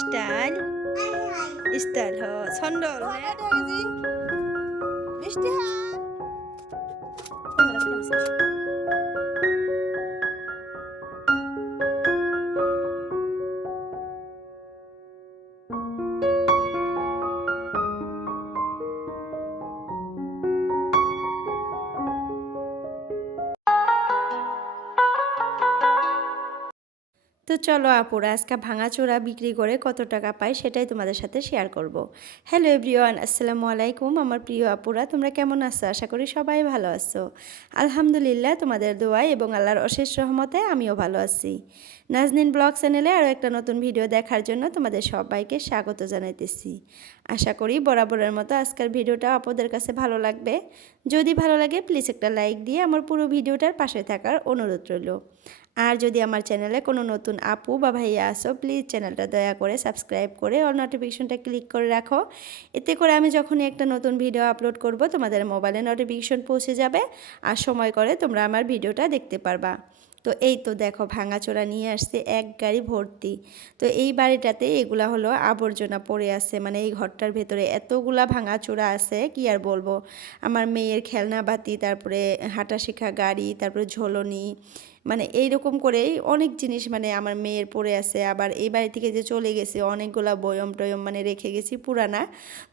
Style style হ ছন্দল মিষ্টি হা তো চলো আপুরা আজকে ভাঙাচোরা বিক্রি করে কত টাকা পাই সেটাই তোমাদের সাথে শেয়ার করব। হ্যালো এভরিওয়ান, আসসালামু আলাইকুম আমার প্রিয় আপুরা, তোমরা কেমন আছো? আশা করি সবাই ভালো আছো। আলহামদুলিল্লাহ তোমাদের দোয়ায় এবং আল্লাহর অশেষ রহমতে আমিও ভালো আছি। নাজনীন ব্লগ চ্যানেলে আরও একটা নতুন ভিডিও দেখার জন্য তোমাদের সবাইকে স্বাগত জানাইতেছি। আশা করি বরাবরের মতো আজকের ভিডিওটা আপনাদের কাছে ভালো লাগবে। যদি ভালো লাগে প্লিজ একটা লাইক দিয়ে আমার পুরো ভিডিওটার পাশে থাকার অনুরোধ রইল। আর যদি আমার চ্যানেলে কোনো নতুন আপু বা ভাইয়া আসো প্লিজ চ্যানেলটা দয়া করে সাবস্ক্রাইব করে অল নোটিফিকেশনটা ক্লিক করে রাখো। এতে করে আমি যখনই একটা নতুন ভিডিও আপলোড করব তোমাদের মোবাইলে নোটিফিকেশন পৌঁছে যাবে আর সময় করে তোমরা আমার ভিডিওটা দেখতে পারবা। তো এই তো দেখো ভাঙাচোরা নিয়ে আসছে এক গাড়ি ভর্তি। তো এই বাড়িটাতে এগুলা হলো আবর্জনা পড়ে আছে, মানে এই ঘরটার ভেতরে এতগুলা ভাঙাচোরা আছে কি আর বলবো। আমার মেয়ের খেলনা বাতি, তারপরে হাঁটা শেখা গাড়ি, তারপরে ঝোলনি, মানে এইরকম করেই অনেক জিনিস মানে আমার মেয়ের পড়ে আছে। আবার এই বাড়ি থেকে যে চলে গেছে অনেকগুলা বয়ম টয়ম মানে রেখে গেছি পুরানা,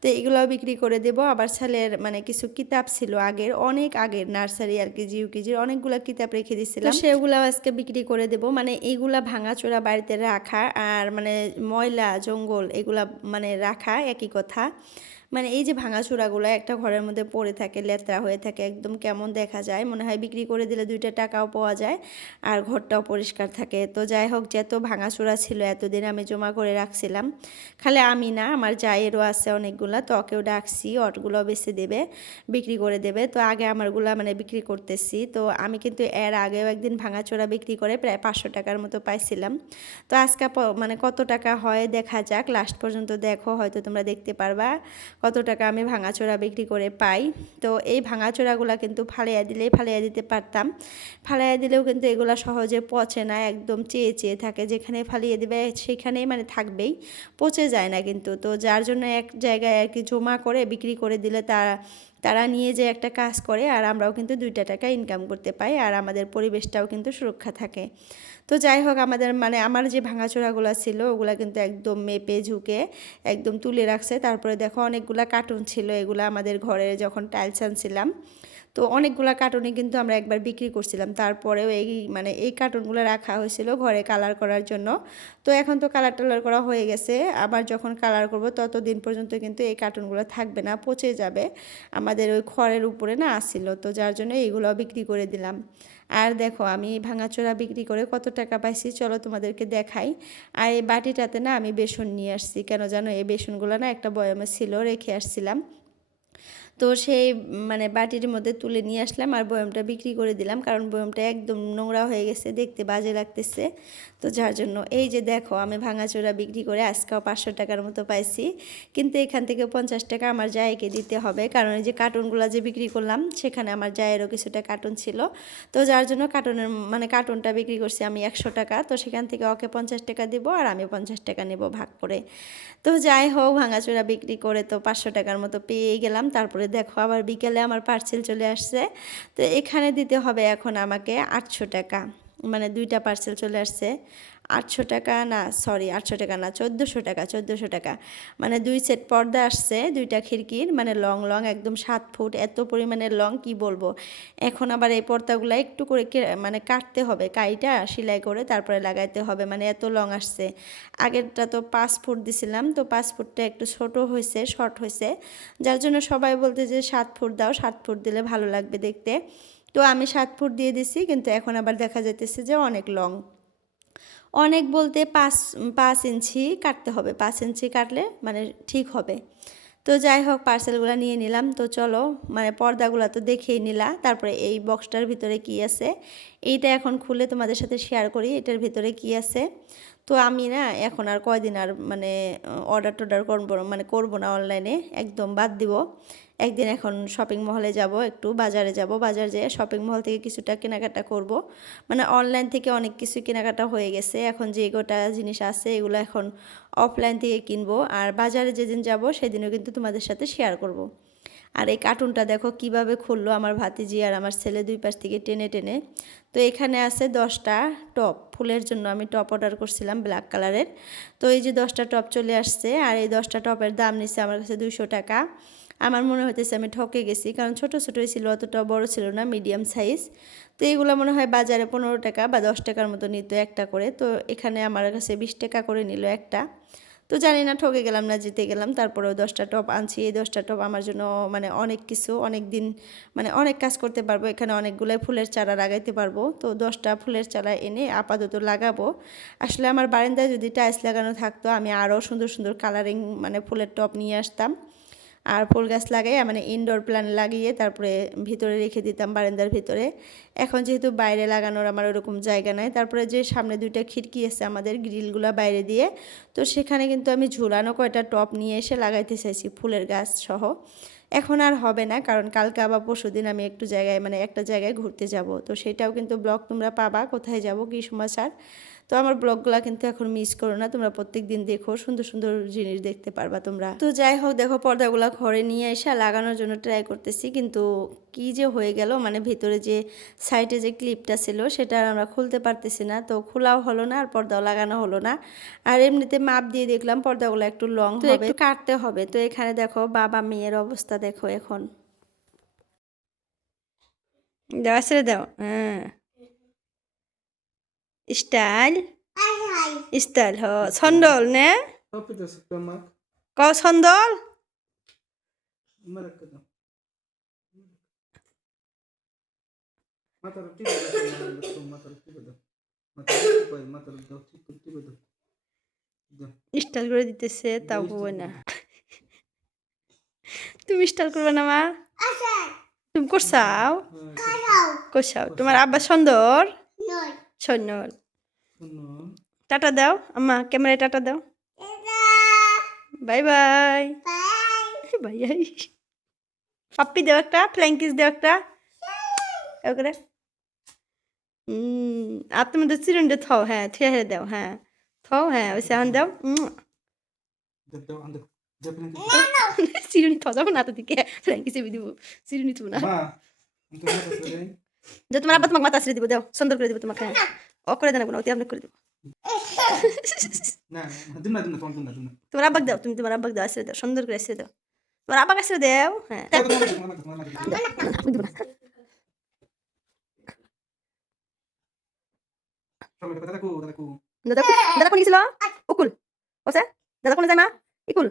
তো এগুলোও বিক্রি করে দেব। আবার ছেলের মানে কিছু কিতাব ছিল আগের, অনেক আগের নার্সারি আর কেজি ইউকেজির অনেকগুলো কিতাব রেখে দিয়েছিলাম, সেগুলাও আজকে বিক্রি করে দেব। মানে এইগুলা ভাঙাচোরা বাড়িতে রাখা আর মানে ময়লা জঙ্গল এগুলা মানে রাখা একই কথা। মানে এই যে ভাঙাচোরাগুলো একটা ঘরের মধ্যে পড়ে থাকে, লেত্রা হয়ে থাকে, একদম কেমন দেখা যায়, মনে হয় বিক্রি করে দিলে 2টা টাকাও পাওয়া যায় আর ঘরটাও পরিষ্কার থাকে। তো যাই হোক, যত ভাঙাচোরা ছিল এতদিন আমি জমা করে রাখছিলাম। খালি আমি না, আমার জায়েরও আছে অনেকগুলা, তো ওকেও ডাকছি, অটগুলো বেছে দেবে, বিক্রি করে দেবে। তো আগে আমারগুলা মানে বিক্রি করতেছি। তো আমি কিন্তু এর আগেও একদিন ভাঙাচোরা বিক্রি করে প্রায় 500 টাকার মতো পাইছিলাম। তো আজকে মানে কত টাকা হয় দেখা যাক, লাস্ট পর্যন্ত দেখো, হয়তো তোমরা দেখতে পারবা কত টাকা আমি ভাঙাচোরা বিক্রি করে পাই। তো এই ভাঙাচোরাগুলো কিন্তু ফালাইয়া দিলেই ফালাইয়া দিতে পারতাম, ফালাইয়া দিলেও কিন্তু এগুলো সহজে পচে না, একদম চেয়ে চেয়ে থাকে, যেখানে ফালিয়ে দেবে সেখানেই মানে থাকবেই, পচে যায় না কিন্তু। তো যার জন্য এক জায়গায় আর কি জমা করে বিক্রি করে দিলে তারা তারা নিয়ে যে একটা কাজ করে আর আমরাও কিন্তু 2টা টাকা ইনকাম করতে পাই আর আমাদের পরিবেশটাও কিন্তু সুরক্ষা থাকে। তো যাই হোক, আমাদের মানে আমার যে ভাঙাচোরাগুলো ছিল ওগুলা কিন্তু একদম মেপে ঝুঁকে একদম তুলে রাখছে। তারপরে দেখো অনেকগুলা কার্টুন ছিল, এগুলো আমাদের ঘরে যখন টাইলস আনছিলাম তো অনেকগুলা কার্টুনই কিন্তু আমরা একবার বিক্রি করছিলাম। তারপরেও এই মানে এই কার্টুনগুলো রাখা হয়েছিল ঘরে কালার করার জন্য। তো এখন তো কালার টালার করা হয়ে গেছে, আবার যখন কালার করব ততদিন পর্যন্ত কিন্তু এই কার্টুনগুলো থাকবে না, পচে যাবে। আমাদের ওই খড়ের উপরে না আসছিল, তো যার জন্য এইগুলো বিক্রি করে দিলাম। আর দেখো আমি ভাঙাচোরা বিক্রি করে কত টাকা পাইছি চলো তোমাদেরকে দেখাই। আর এই বাটিটাতে না আমি বেসন নিয়ে আসছি, কেন জানো, এই বেসনগুলো না একটা বয়ামে ছিল, রেখে আসছিলাম। তো সেই মানে বাটির মধ্যে তুলে নিয়ে আসলাম আর বয়ামটা বিক্রি করে দিলাম, কারণ বয়ামটা একদম নোংরা হয়ে গেছে, দেখতে বাজে লাগতেছে। তো যার জন্য এই যে দেখো আমি ভাঙাচোরা বিক্রি করে আজকেও 500 টাকার মতো পাইছি। কিন্তু এখান থেকে 50 টাকা আমার জায়কে দিতে হবে, কারণ এই যে কার্টুনগুলো যে বিক্রি করলাম সেখানে আমার জায়েরও কিছুটা কার্টুন ছিল। তো যার জন্য কার্টুনের মানে কার্টুনটা বিক্রি করছি আমি 100 টাকা, তো সেখান থেকে ওকে 50 টাকা দেবো আর আমি 50 টাকা নেব ভাগ করে। তো যাই হোক, ভাঙাচোরা বিক্রি করে তো 500 টাকার মতো পেয়ে গেলাম। তারপরে দেখো আবার বিকেলে আমার পার্সেল চলে আসছে, তো এখানে দিতে হবে এখন আমাকে 800 টাকা, মানে 2টা পার্সেল চলে আসছে। 800 টাকা না, সরি 800 টাকা না, 1400 টাকা, 1400 টাকা। মানে 2 সেট পর্দা আসছে, 2টা খিড়কির, মানে লং লং একদম 7 ফুট, এত পরিমাণে লং কি বলবো। এখন আবার এই পর্দাগুলো একটু করে মানে কাটতে হবে, কাইটা সেলাই করে তারপরে লাগাইতে হবে, মানে এত লং আসছে। আগেরটা তো 5 ফুট দিছিলাম, তো 5 ফুটটা একটু ছোট হয়েছে, শর্ট হয়েছে, যার জন্য সবাই বলতে যে 7 ফুট দাও, 7 ফুট দিলে ভালো লাগবে দেখতে। তো আমি 7 ফুট দিয়ে দিছি, কিন্তু এখন আবার দেখা যাইতেছে যে অনেক লং, অনেক বলতে 5 ইঞ্চি কাটতে হবে, 5 ইঞ্চি কাটলে মানে ঠিক হবে। তো যাই হোক পার্সেলগুলো নিয়ে নিলাম। তো চলো মানে পর্দাগুলো তো দেখেই নিলা, তারপরে এই বক্সটার ভিতরে কি আছে এইটা এখন খুলে তোমাদের সাথে শেয়ার করি, এটার ভিতরে কি আছে। তো আমি না এখন আর কয়দিন আর মানে অর্ডার টর্ডার করবো মানে করবো না অনলাইনে, একদম বাদ দিব। একদিন এখন শপিং মহলে যাব, একটু বাজারে যাব, বাজার যেয়ে শপিং মহল থেকে কিছুটা কেনাকাটা করব। মানে অনলাইন থেকে অনেক কিছু কেনাকাটা হয়ে গেছে, এখন যে গোটা জিনিস আছে এগুলো এখন অফলাইন থেকে কিনবো। আর বাজারে যেদিন যাব সেদিনও কিন্তু তোমাদের সাথে শেয়ার করব। আর এই কার্টুনটা দেখো কিভাবে খুললো আমার ভাতিজি আর আমার ছেলে দুই পাশ থেকে টেনে টেনে। তো এখানে আছে 10টা টপ, ফুলের জন্য আমি টপ অর্ডার করছিলাম ব্ল্যাক কালারের। তো এই যে 10টা টপ চলে আসছে, আর এই 10টা টপের দাম নিচ্ছে আমার কাছে 200 টাকা। আমার মনে হইতেছে আমি ঠকে গেছি, কারণ ছোটো ছোটোই ছিল, অতটা বড় ছিল না, মিডিয়াম সাইজ। তো এইগুলো মনে হয় বাজারে 15 টাকা বা 10 টাকার মতো নিত একটা করে, তো এখানে আমার কাছে 20 টাকা করে নিল একটা। তো জানি না ঠকে গেলাম না জিতে গেলাম, তারপরেও 10টা টপ আনছি। এই 10টা টপ আমার জন্য মানে অনেক কিছু, অনেক দিন মানে অনেক কাজ করতে পারবো। এখানে অনেকগুলো ফুলের চারা লাগাইতে পারবো। তো 10টা ফুলের চারা এনে আপাতত লাগাবো। আসলে আমার বারান্দায় যদি টাইলস লাগানো থাকতো আমি আরও সুন্দর সুন্দর কালারিং মানে ফুলের টপ নিয়ে আসতাম। আর ফুল গাছ লাগাইয়া মানে ইনডোর প্ল্যান্ট লাগিয়ে তারপরে ভিতরে রেখে দিতাম বারান্দার ভিতরে। এখন যেহেতু বাইরে লাগানোর আমার ওরকম জায়গা নাই, তারপরে যে সামনে 2টা খিড়কি আছে আমাদের গ্রিলগুলো বাইরে দিয়ে, তো সেখানে কিন্তু আমি ঝুলানো কয়টা টপ নিয়ে এসে লাগাইতে চাইছি ফুলের গাছ সহ। এখন আর হবে না, কারণ কালকে আবার পরশুদিন আমি একটু জায়গায় মানে একটা জায়গায় ঘুরতে যাব, তো সেটাও কিন্তু ব্লগ তোমরা পাবা, কোথায় যাব কী সমাচার। তো আমার ব্লগগুলো কিন্তু এখন মিস করো না, তোমরা প্রত্যেক দিন দেখো, সুন্দর সুন্দর জিনিস দেখতে পারবা তোমরা। তো যাই হোক দেখো, পর্দাগুলো ঘরে নিয়ে এসে লাগানোর জন্য ট্রাই করতেছি, কিন্তু কি যে হয়ে গেল, মানে ভিতরে যে সাইডে যে ক্লিপটা ছিল সেটা আমরা খুলতে পারতেছি না, তো খোলাও হলো না আর পর্দাও লাগানো হলো না। আর এমনিতে মাপ দিয়ে দেখলাম পর্দাগুলো একটু লং হবে, একটু কাটতে হবে। তো এখানে দেখো বাবা মেয়ের অবস্থা দেখো এখন। দাও ছেড়ে দাও, হ্যাঁ স্টাইল স্টাইল হ ছন্দল নে ক ছন্দল স্টাইল করে দিতেছে, তাও হবে না। তুমি স্টাইল করবে না মা? তুমি করছাও করছাও, তোমার আব্বা সুন্দর সৈন্যল। টাটা দাও আম্মা, ক্যামেরায় টাটা দাও, bye bye bye bye. Puppy দেও একটা, ফ্ল্যাঙ্কিস দেও একটা করে। আর তুমি তো চিরুনটা থাও, হ্যাঁ থুয়া হেরে দাও, হ্যাঁ থাও, হ্যাঁ ওই সেহান দাও। চিরুনি থাও, যাবো না তো দিকে ফ্ল্যাঙ্কিস দিব, চিরুনি থু না। যে তোমার আব্বা তোমাকে মাথা ছেড়ে দিব, দাও সুন্দর করে দিব তোমাকে, হ্যাঁ ও করে দেন না, অতি আপনি করে দিব। তোমার আব্বাক দাও, তুমি তোমার আব্বাক দাও, আসলে দাও সুন্দর করে আসলে দাও, তোমার আব্বাক আসলে দাও, হ্যাঁ দাদা দাদা কোন গেছিল উকুল ওসে, দাদা কোনে যায় মা ইকুল।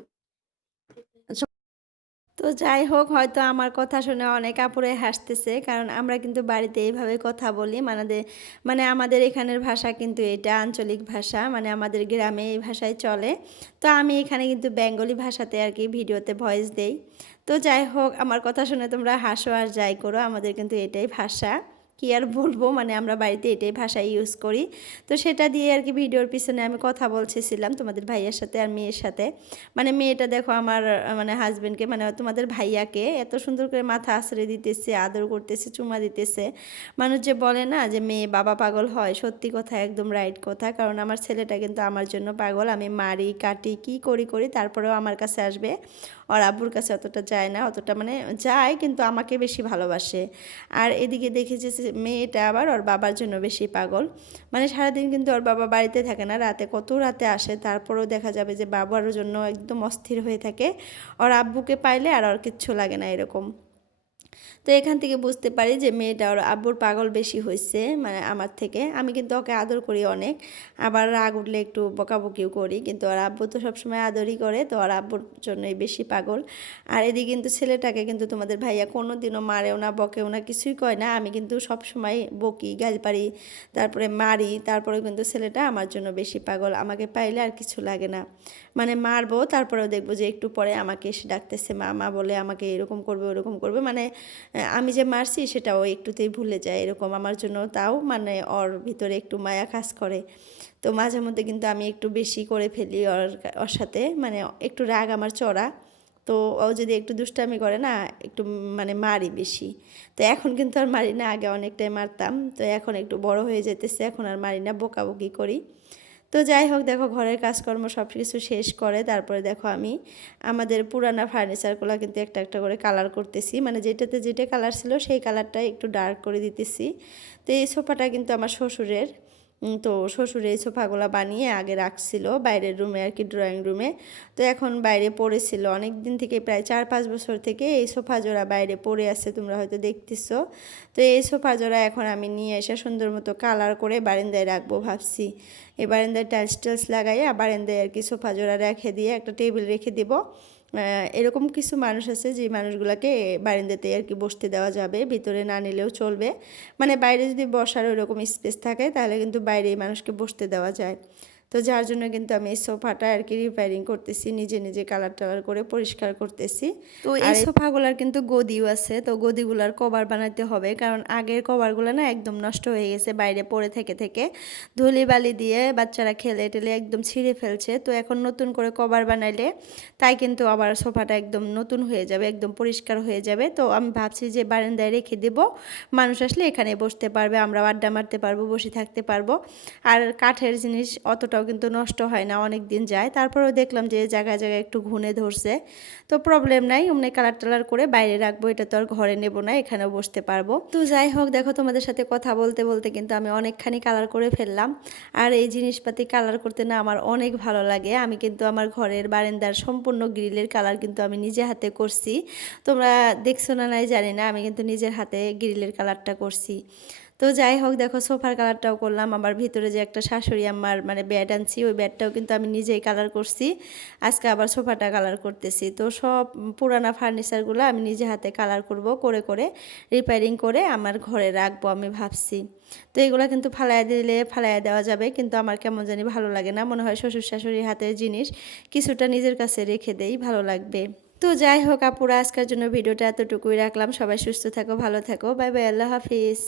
তো যাই হোক, হয়তো আমার কথা শুনে অনেক আপুরে হাসতেছে, কারণ আমরা কিন্তু বাড়িতে এইভাবে কথা বলি, মানে আমাদের এখানের ভাষা কিন্তু এটা আঞ্চলিক ভাষা, মানে আমাদের গ্রামে এই ভাষায় চলে। তো আমি এখানে কিন্তু বেঙ্গলি ভাষাতে আর কি ভিডিওতে ভয়েস দেই। তো যাই হোক, আমার কথা শুনে তোমরা হাসো আর যাই করো, আমাদের কিন্তু এটাই ভাষা, কি আর বলবো, মানে আমরা বাড়িতে এটাই ভাষা ইউজ করি। তো সেটা দিয়ে আর কি ভিডিওর পিছনে আমি কথা বলছিলাম তোমাদের ভাইয়ের সাথে আর মেয়ের সাথে। মানে মেয়েটা দেখো আমার মানে হাজবেন্ডকে মানে তোমাদের ভাইয়াকে এত সুন্দর করে মাথা আছড়ে দিতেছে, আদর করতেছে, চুমা দিতেছে। মানুষ যে বলে না যে মেয়ে বাবা পাগল হয়, সত্যি কথা, একদম রাইট কথা। কারণ আমার ছেলেটা কিন্তু আমার জন্য পাগল, আমি মারি কাটি কি করি করি তারপরেও আমার কাছে আসবে। ওর আব্বুর কাছে অতটা যায় না, অতটা মানে যায় কিন্তু আমাকে বেশি ভালোবাসে। আর এদিকে দেখেছি মেয়েটা আবার ওর বাবার জন্য বেশি পাগল, মানে সারাদিন কিন্তু ওর বাবা বাড়িতে থাকে না, রাতে কত রাতে আসে, তারপরেও দেখা যাবে যে বাবার জন্য একদম অস্থির হয়ে থাকে। ওর আব্বুকে পাইলে আর ওর কিচ্ছু লাগে না এরকম। তো এখান থেকে বুঝতে পারি যে মেয়েটা ওর আব্বুর পাগল বেশি হয়েছে মানে আমার থেকে। আমি কিন্তু ওকে আদর করি অনেক, আবার রাগ উঠলে একটু বকাবকিও করি, কিন্তু ওর আব্বু তো সবসময় আদরই করে, তো ওর আব্বুর জন্যই বেশি পাগল। আর এদিকে কিন্তু ছেলেটাকে কিন্তু তোমাদের ভাইয়া কোনো দিনও মারেও না, বকেও না, কিছুই কয় না। আমি কিন্তু সবসময় বকি, গাল পারি, তারপরে মারি, তারপরে কিন্তু ছেলেটা আমার জন্য বেশি পাগল, আমাকে পাইলে আর কিছু লাগে না। মানে মারবো তারপরেও দেখবো যে একটু পরে আমাকে এসে ডাকতেছে মা, মা বলে আমাকে এরকম করবে ওরকম করবে, মানে আমি যে মারছি সেটাও একটুতেই ভুলে যায় এরকম আমার জন্য, তাও মানে ওর ভিতরে একটু মায়া কাজ করে। তো মাঝে মধ্যে কিন্তু আমি একটু বেশি করে ফেলি ওর সাথে, মানে একটু রাগ আমার চড়া। তো ও যদি একটু দুষ্টামি করে না, একটু মানে মারি বেশি। তো এখন কিন্তু আর মারি না, আগে অনেকটাই মারতাম। তো এখন একটু বড় হয়ে যেতেছে, এখন আর মারি না, বকাবকি করি। তো যাই হোক, দেখো ঘরের কাজকর্ম সব কিছু শেষ করে তারপরে দেখো আমি আমাদের পুরানা ফার্নিচারগুলো কিন্তু একটা একটা করে কালার করতেছি, মানে যেটাতে যেটা কালার ছিল সেই কালারটাই একটু ডার্ক করে দিতেছি। তো এই সোফাটা কিন্তু আমার শ্বশুরের। তো শ্বশুর এই সোফাগুলো বানিয়ে আগে রাখছিল বাইরের রুমে আর কি, ড্রয়িং রুমে। তো এখন বাইরে পড়েছিল অনেক দিন থেকে, প্রায় 4-5 বছর থেকে এই সোফা জোড়া বাইরে পড়ে আছে, তোমরা হয়তো দেখতেছো। তো এই সোফা জোড়া এখন আমি নিয়ে এসে সুন্দর মতো কালার করে বারান্দায় রাখবো ভাবছি। এই বারান্দায় টাইলস টাইলস লাগাইয়ে বারান্দায় আর কি সোফা জোড়া রেখে দিয়ে একটা টেবিল রেখে দেবো। এরকম কিছু মানুষ আছে যে মানুষগুলোকে বারান্দাতে আর কি বসতে দেওয়া যাবে, ভিতরে না নিলেও চলবে। মানে বাইরে যদি বসার ওরকম স্পেস থাকে তাহলে কিন্তু বাইরে মানুষকে বসতে দেওয়া যায়। তো যার জন্য কিন্তু আমি এই সোফাটা আর কি রিপেয়ারিং করতেছি, নিজে নিজে কালার টালার করে পরিষ্কার করতেছি। তো এই সোফাগুলার কিন্তু গদিও আছে, তো গদিগুলার কভার বানাতে হবে, কারণ আগের কভারগুলো না একদম নষ্ট হয়ে গেছে বাইরে পড়ে থেকে থেকে, ধুলি বালি দিয়ে বাচ্চারা খেলে টেলে একদম ছিঁড়ে ফেলছে। তো এখন নতুন করে কভার বানাইলে তাই কিন্তু আবার সোফাটা একদম নতুন হয়ে যাবে, একদম পরিষ্কার হয়ে যাবে। তো আমি ভাবছি যে বারান্দায় রেখে দেব, মানুষ আসলে এখানে বসতে পারবে, আমরা আড্ডা মারতে পারবো, বসে থাকতে পারবো। আর কাঠের জিনিস অতটাও কিন্তু নষ্ট হয় না, অনেক দিন যায়। তারপরেও দেখলাম যে জায়গায় জায়গায় একটু ঘুনে ধরছে, তো প্রবলেম নাই, অমনি কালার টালার করে বাইরে রাখবো, এটা তো আর ঘরে নেব না, এখানেও বসতে পারবো। তো যাই হোক, দেখো তোমাদের সাথে কথা বলতে বলতে কিন্তু আমি অনেকখানি কালার করে ফেললাম। আর এই জিনিসপাতি কালার করতে না আমার অনেক ভালো লাগে। আমি কিন্তু আমার ঘরের বারান্দার সম্পূর্ণ গ্রিলের কালার কিন্তু আমি নিজে হাতে করছি। তোমরা দেখছো না নাই জানি না, আমি কিন্তু নিজের হাতে গ্রিলের কালারটা করছি। তো যাই হোক, দেখো সোফার কালারটাও করলাম, আবার ভিতরে যে একটা শাশুড়ি আমার মানে বেড আনছি, ওই বেডটাও কিন্তু আমি নিজেই কালার করছি। আজকে আবার সোফাটা কালার করতেছি। তো সব পুরানা ফার্নিচারগুলো আমি নিজে হাতে কালার করব, করে করে রিপেয়ারিং করে আমার ঘরে রাখবো আমি ভাবছি। তো এগুলো কিন্তু ফালাইয়া দিলে ফালাইয়া দেওয়া যাবে, কিন্তু আমার কেমন জানি ভালো লাগে না, মনে হয় শ্বশুর শাশুড়ির হাতের জিনিস কিছুটা নিজের কাছে রেখে দেই, ভালো লাগবে। তো যাই হোক আপুরা, আজকের জন্য ভিডিওটা এতটুকুই রাখলাম। সবাই সুস্থ থাকো, ভালো থাকো, বাই বাই, আল্লাহ হাফিজ।